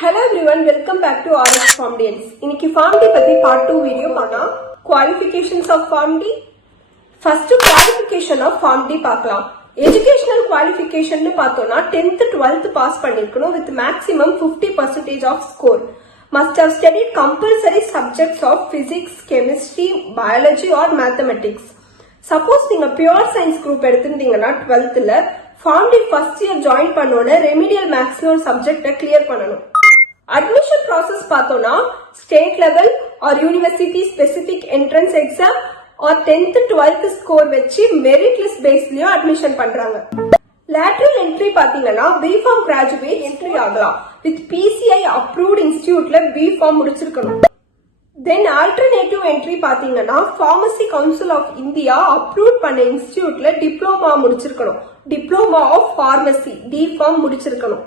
Hello everyone, welcome back to RX PharmDians. இன்னைக்கு PharmD பத்தி part 2 video பண்ணலாம். Qualifications of PharmD. First qualification of PharmD பார்க்கலாம். Educational qualification னு பார்த்தோம்னா 10th 12th pass பண்ணிருக்கணும் with maximum 50% of score. Must have studied compulsory subjects of physics, chemistry, biology or mathematics. Suppose நீங்க pure science group எடுத்திருந்தீங்கன்னா 12thல PharmD first year join பண்ணோட remedial maths ஒரு சப்ஜெக்ட clear பண்ணணும். Admission process பார்த்தோம்னா state level or university specific entrance exam or 10th 12th score வச்சு merit list baseலயும் admission பண்றாங்க. Lateral entry பாத்தீங்கன்னா B.Pharm graduate entry ஆகலாம் with PCI approved instituteல B.Pharm முடிச்சிருக்கணும். Then alternative entry பாத்தீங்கன்னா Pharmacy Council of India approved பண்ண instituteல diploma முடிச்சிருக்கணும். Diploma of Pharmacy D.Pharm முடிச்சிருக்கணும்.